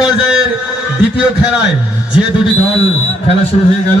পর্যায়ে দ্বিতীয় খেলায় যে দুটি দল খেলা শুরু হয়ে গেল।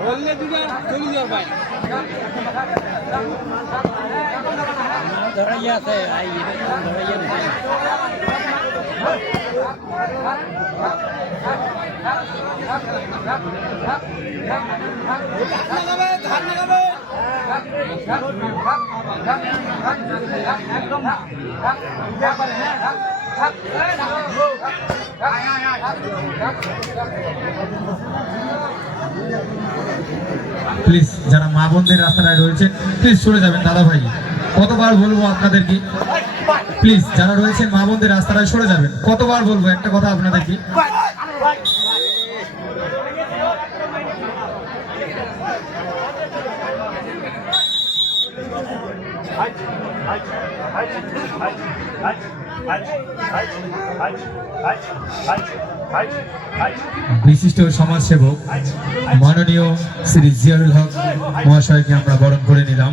বললে দুটো চলে যাওয়ার ভাই। ধরাইয়া আছে ধরাইয়া প্লিজ যারা মা বোনদের রাস্তায় রয়েছে প্লিজ সরে যাবেন দাদা ভাই কতবার বলব আপনাদেরকে? প্লিজ যারা রয়েছেন মা বোনদের রাস্তায় সরে যাবেন। কতবার বলব, একটা কথা আপনাদেরকে? বিশিষ্ট সমাজসেবক, মাননীয় শ্রী জিয়ারুল হক মহাশয়কে আমরা বরণ করে নিলাম।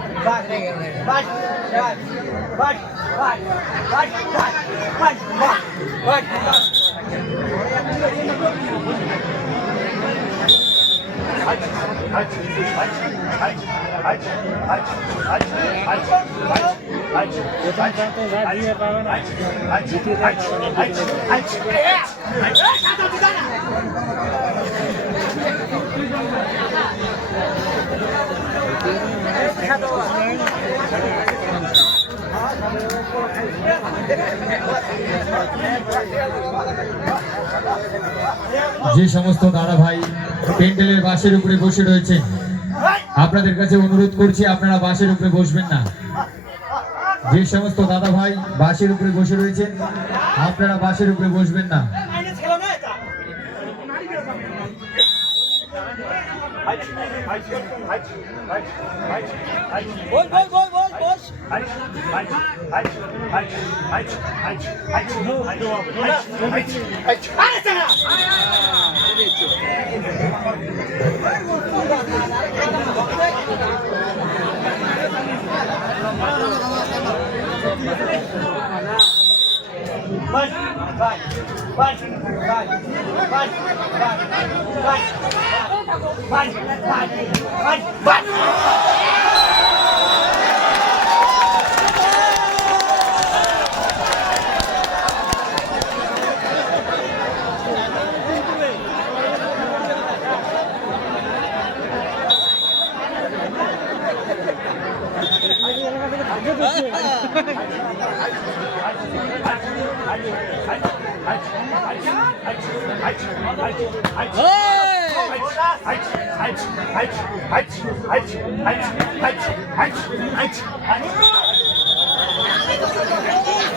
পাবে না যে সমস্ত দাদা ভাই প্যান্ডেলের বাসের উপরে বসে রয়েছেন আপনাদের কাছে অনুরোধ করছি, আপনারা বাসের উপরে বসবেন না। যে সমস্ত দাদা ভাই বাসের উপরে বসে রয়েছেন আপনারা বাসের উপরে বসবেন না। বল বল বল বল বল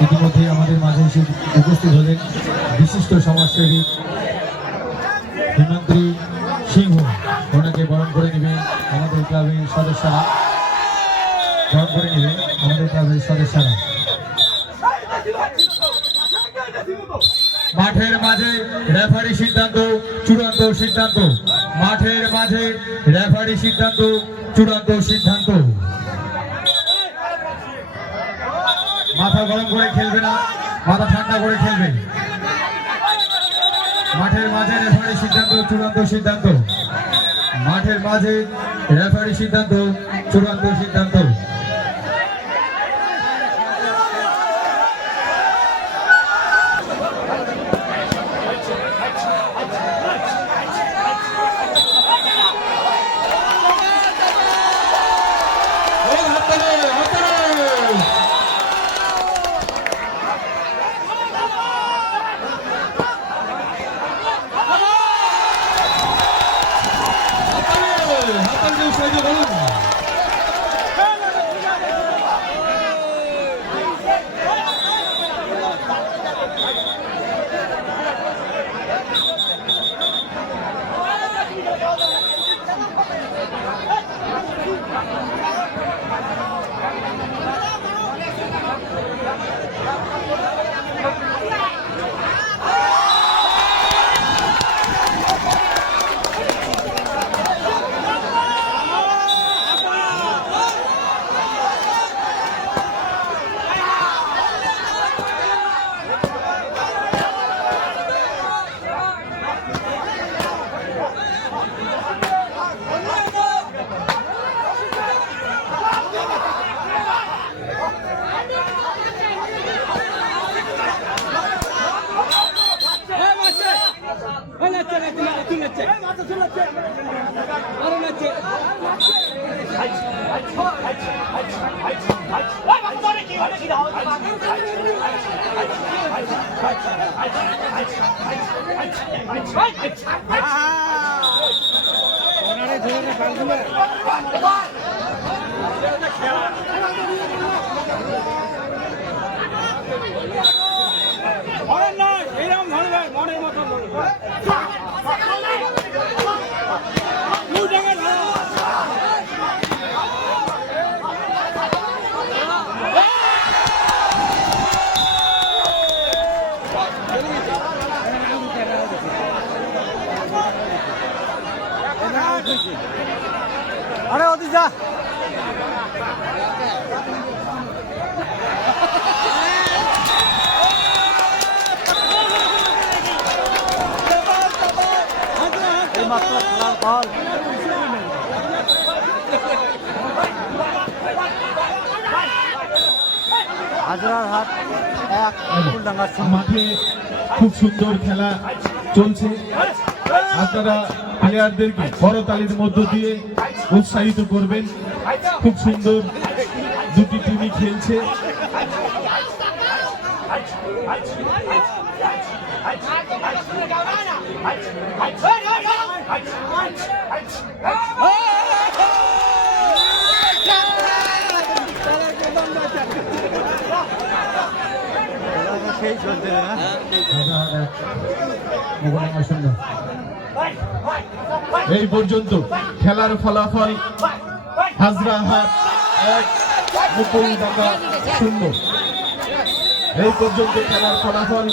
ইতিমধ্যে আমাদের মাঝে এসে উপস্থিত হলেন বিশিষ্ট সমাজসেবী হিমন্ত্রী সিংহ। ওনাকে বরণ করে নেবে আমাদের ক্লাবের সদস্যরা। বরণ করে নেবে আমাদের ক্লাবের সদস্যরা। মাঠের মাঝে রেফারি সিদ্ধান্ত, চূড়ান্ত সিদ্ধান্ত। মাঠের মাঝে রেফারি সিদ্ধান্ত, চূড়ান্ত সিদ্ধান্ত। মাথা গরম করে খেলবে না, মাথা ঠান্ডা করে খেলবে। মাঠের মাঝে রেফারি সিদ্ধান্ত, চূড়ান্ত সিদ্ধান্ত। মাঠের মাঝে রেফারি সিদ্ধান্ত, চূড়ান্ত সিদ্ধান্ত। এই মনের মতো ধরবে দু জায়গায় ধরো আরে ওদিক যা এই মাত্র খেলার বল হাজরার হাট এক মাঠে খুব সুন্দর খেলা চলছে আপনারা প্লেয়ারদেরকে করতালির মধ্য দিয়ে উৎসাহিত করবেন খুব সুন্দর দুটি টিমই খেলছে Hey! সেই শূন্য এই পর্যন্ত খেলার ফলাফল মুকুল টাকা শূন্য। এই পর্যন্ত খেলার ফলাফল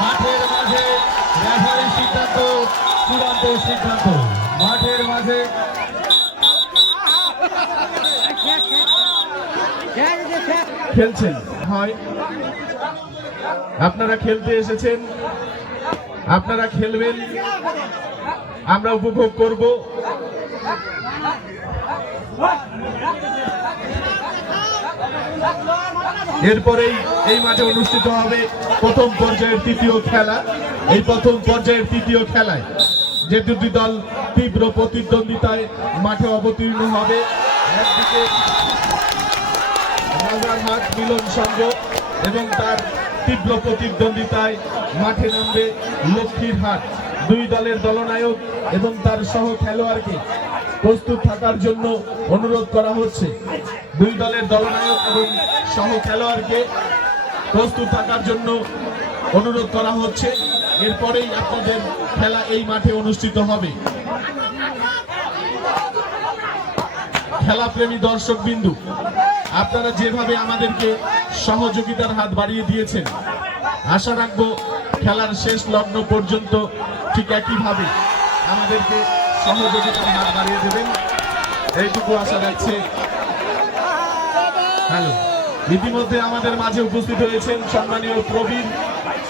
মাঠের মাঝে সিদ্ধান্ত, চূড়ান্ত সিদ্ধান্ত। মাঠের মাঝে খেলছেন? হয়। আপনারা খেলতে এসেছেন। আপনারা খেলবেন। আমরা উপভোগ করব। এরপরেই এই মাঠে অনুষ্ঠিত হবে প্রথম পর্যায়ের তৃতীয় খেলা। এই প্রথম পর্যায়ের তৃতীয় খেলায় যে দুটি দল তীব্র প্রতিদ্বন্দ্বিতায় মাঠে অবতীর্ণ হবে, একদিকে রাজারহাট মিলন সংঘ এবং তার তীব্র প্রতিদ্বন্দ্বিতায় মাঠে নামবে লক্ষ্মীর হাট। দুই দলের দলনায়ক এবং তার সহ খেলোয়াড়কে প্রস্তুত থাকার জন্য অনুরোধ করা হচ্ছে। দুই দলের দলনায়ক এবং সহ খেলোয়াড়কে প্রস্তুত থাকার জন্য অনুরোধ করা হচ্ছে। এরপরেই আপনাদের খেলা এই মাঠে অনুষ্ঠিত হবে। খেলাপ্রেমী দর্শক বিন্দু আপনারা যেভাবে আমাদেরকে সহযোগিতার হাত বাড়িয়ে দিয়েছেন, আশা রাখব খেলার শেষ লগ্ন পর্যন্ত ঠিক একইভাবে আমাদেরকে সহযোগিতার হাত বাড়িয়ে দেবেন। এইটুকু আশা রাখছে। হ্যালো। ইতিমধ্যে আমাদের মাঝে উপস্থিত হয়েছেন সম্মানীয় প্রবীণ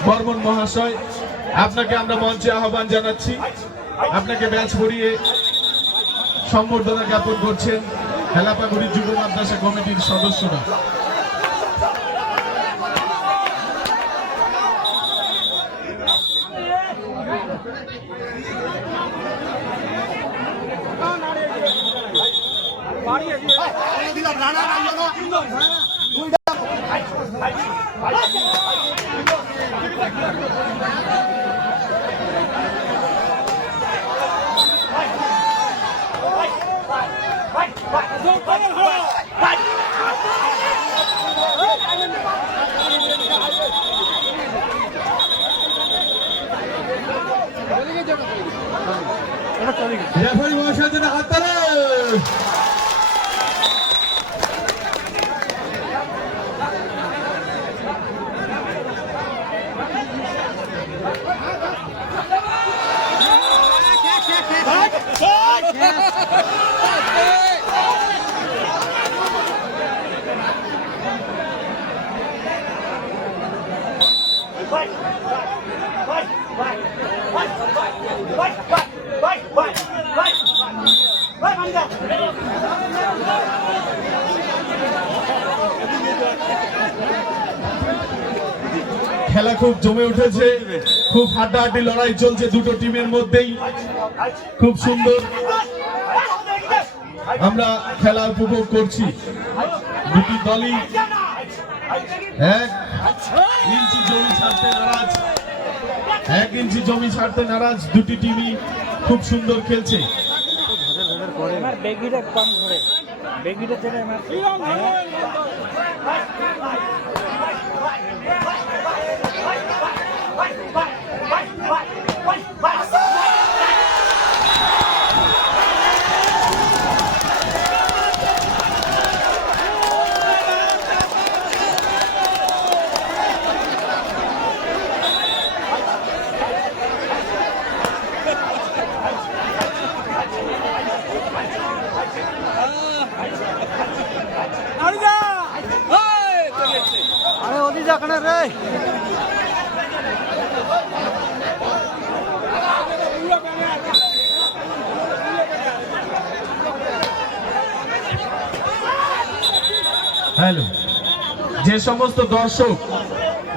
বর্মন মহাশয়। আপনাকে আমরা মঞ্চে আহ্বান জানাচ্ছি। আপনাকে ব্যাচ পড়িয়ে সম্বর্ধনা জ্ঞাপন করছেন। হেলাপাগুড়ি যুব মাদ্রাসা কমিটির সদস্যরা রেফারি মহাশয়ের জন্য হাত তালে খেলা খুব জমে উঠেছে, খুব হাড্ডাহাড্ডি লড়াই চলছে দুটো টিমের মধ্যেই। খুব সুন্দর। আমরা খেলা উপভোগ করছি। দুটি দলই এক। ইঞ্চি জমি ছাড়তে নারাজ। এক ইঞ্চি জমি ছাড়তে নারাজ দুটি টিমই খুব সুন্দর খেলছে। বেগিটা কম ধরে। বেগিটা ছেড়ে আমার আরে ওদি যা কেন রে। হ্যালো, যে সমস্ত দর্শক,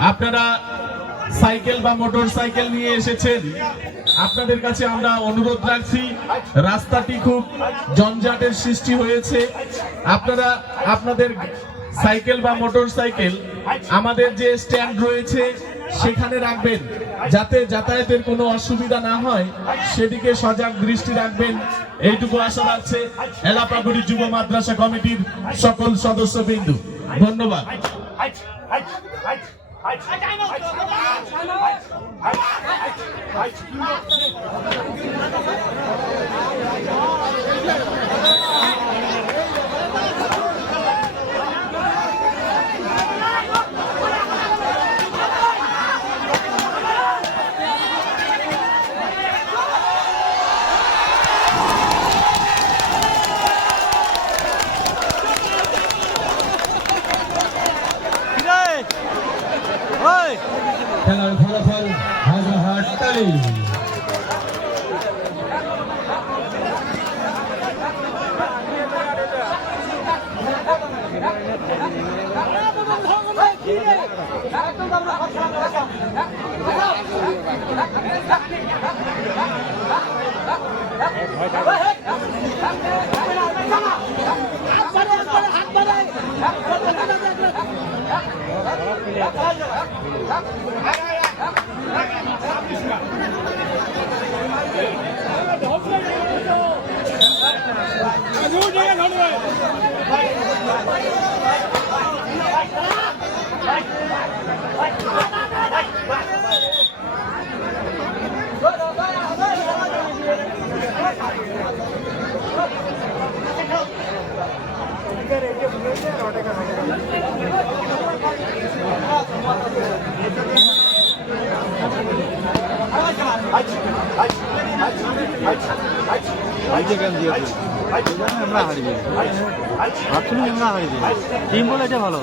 আপনারা সাইকেল বা মোটর সাইকেল নিয়ে এসেছেন, আপনাদের কাছে আমরা অনুরোধ রাখছি, রাস্তাটি খুব জঞ্জাটের সৃষ্টি হয়েছে। আপনারা, আপনাদের সাইকেল বা মোটর সাইকেল আমাদের যে স্ট্যান্ড রয়েছে সেখানে রাখবেন যাতে যাতায়াতের কোনো অসুবিধা না হয় সেদিকে সজাগ দৃষ্টি রাখবেন এইটুকু আশা রাখছে এলাপাগুড়ি যুব মাদ্রাসা কমিটির সকল সদস্যবৃন্দু ধন্যবাদ খেলার ফলাফল হাজারহাট তালি। What? Hadi, hadi. হারিয়ে ভাবছিলাম আমরা হারিয়ে টিম বলে এটা ভালো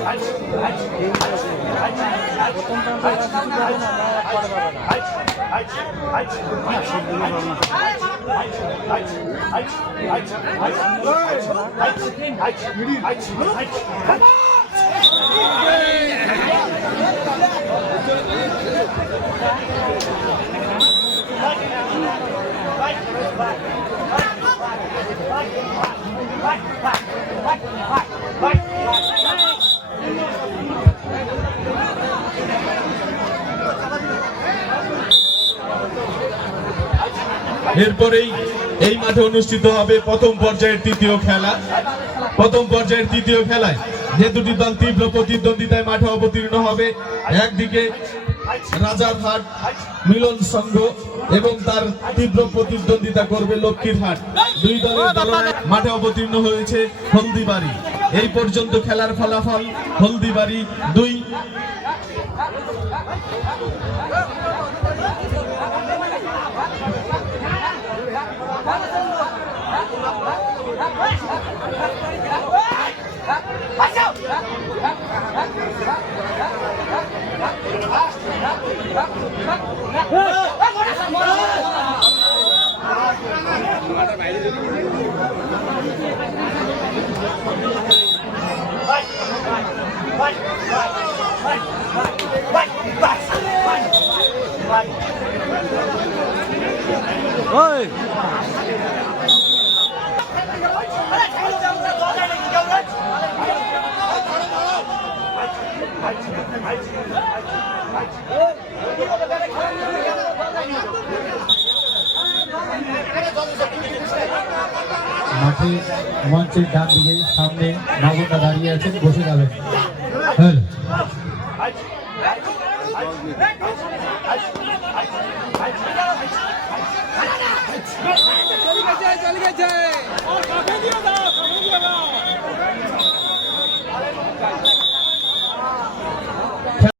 এরপরেই এই মাঠে অনুষ্ঠিত হবে প্রথম পর্যায়ের তৃতীয় খেলা। প্রথম পর্যায়ের তৃতীয় খেলায় যে দুটি দল তীব্র প্রতিদ্বন্দ্বিতায় মাঠে অবতীর্ণ হবে, একদিকে রাজারহাট মিলন সংঘ এবং তার তীব্র প্রতিদ্বন্দ্বিতা করবে লক্ষ্মীরহাট দুই দলের মাঠে অবতীর্ণ হয়েছে হলদিবাড়ি। এই পর্যন্ত খেলার ফলাফল হলদিবাড়ি দুই। ওই মাঠে মঞ্চের ডান দিকে সামনে মামুনরা দাঁড়িয়ে আছেন বসে যাবেন। হ্যালো চলে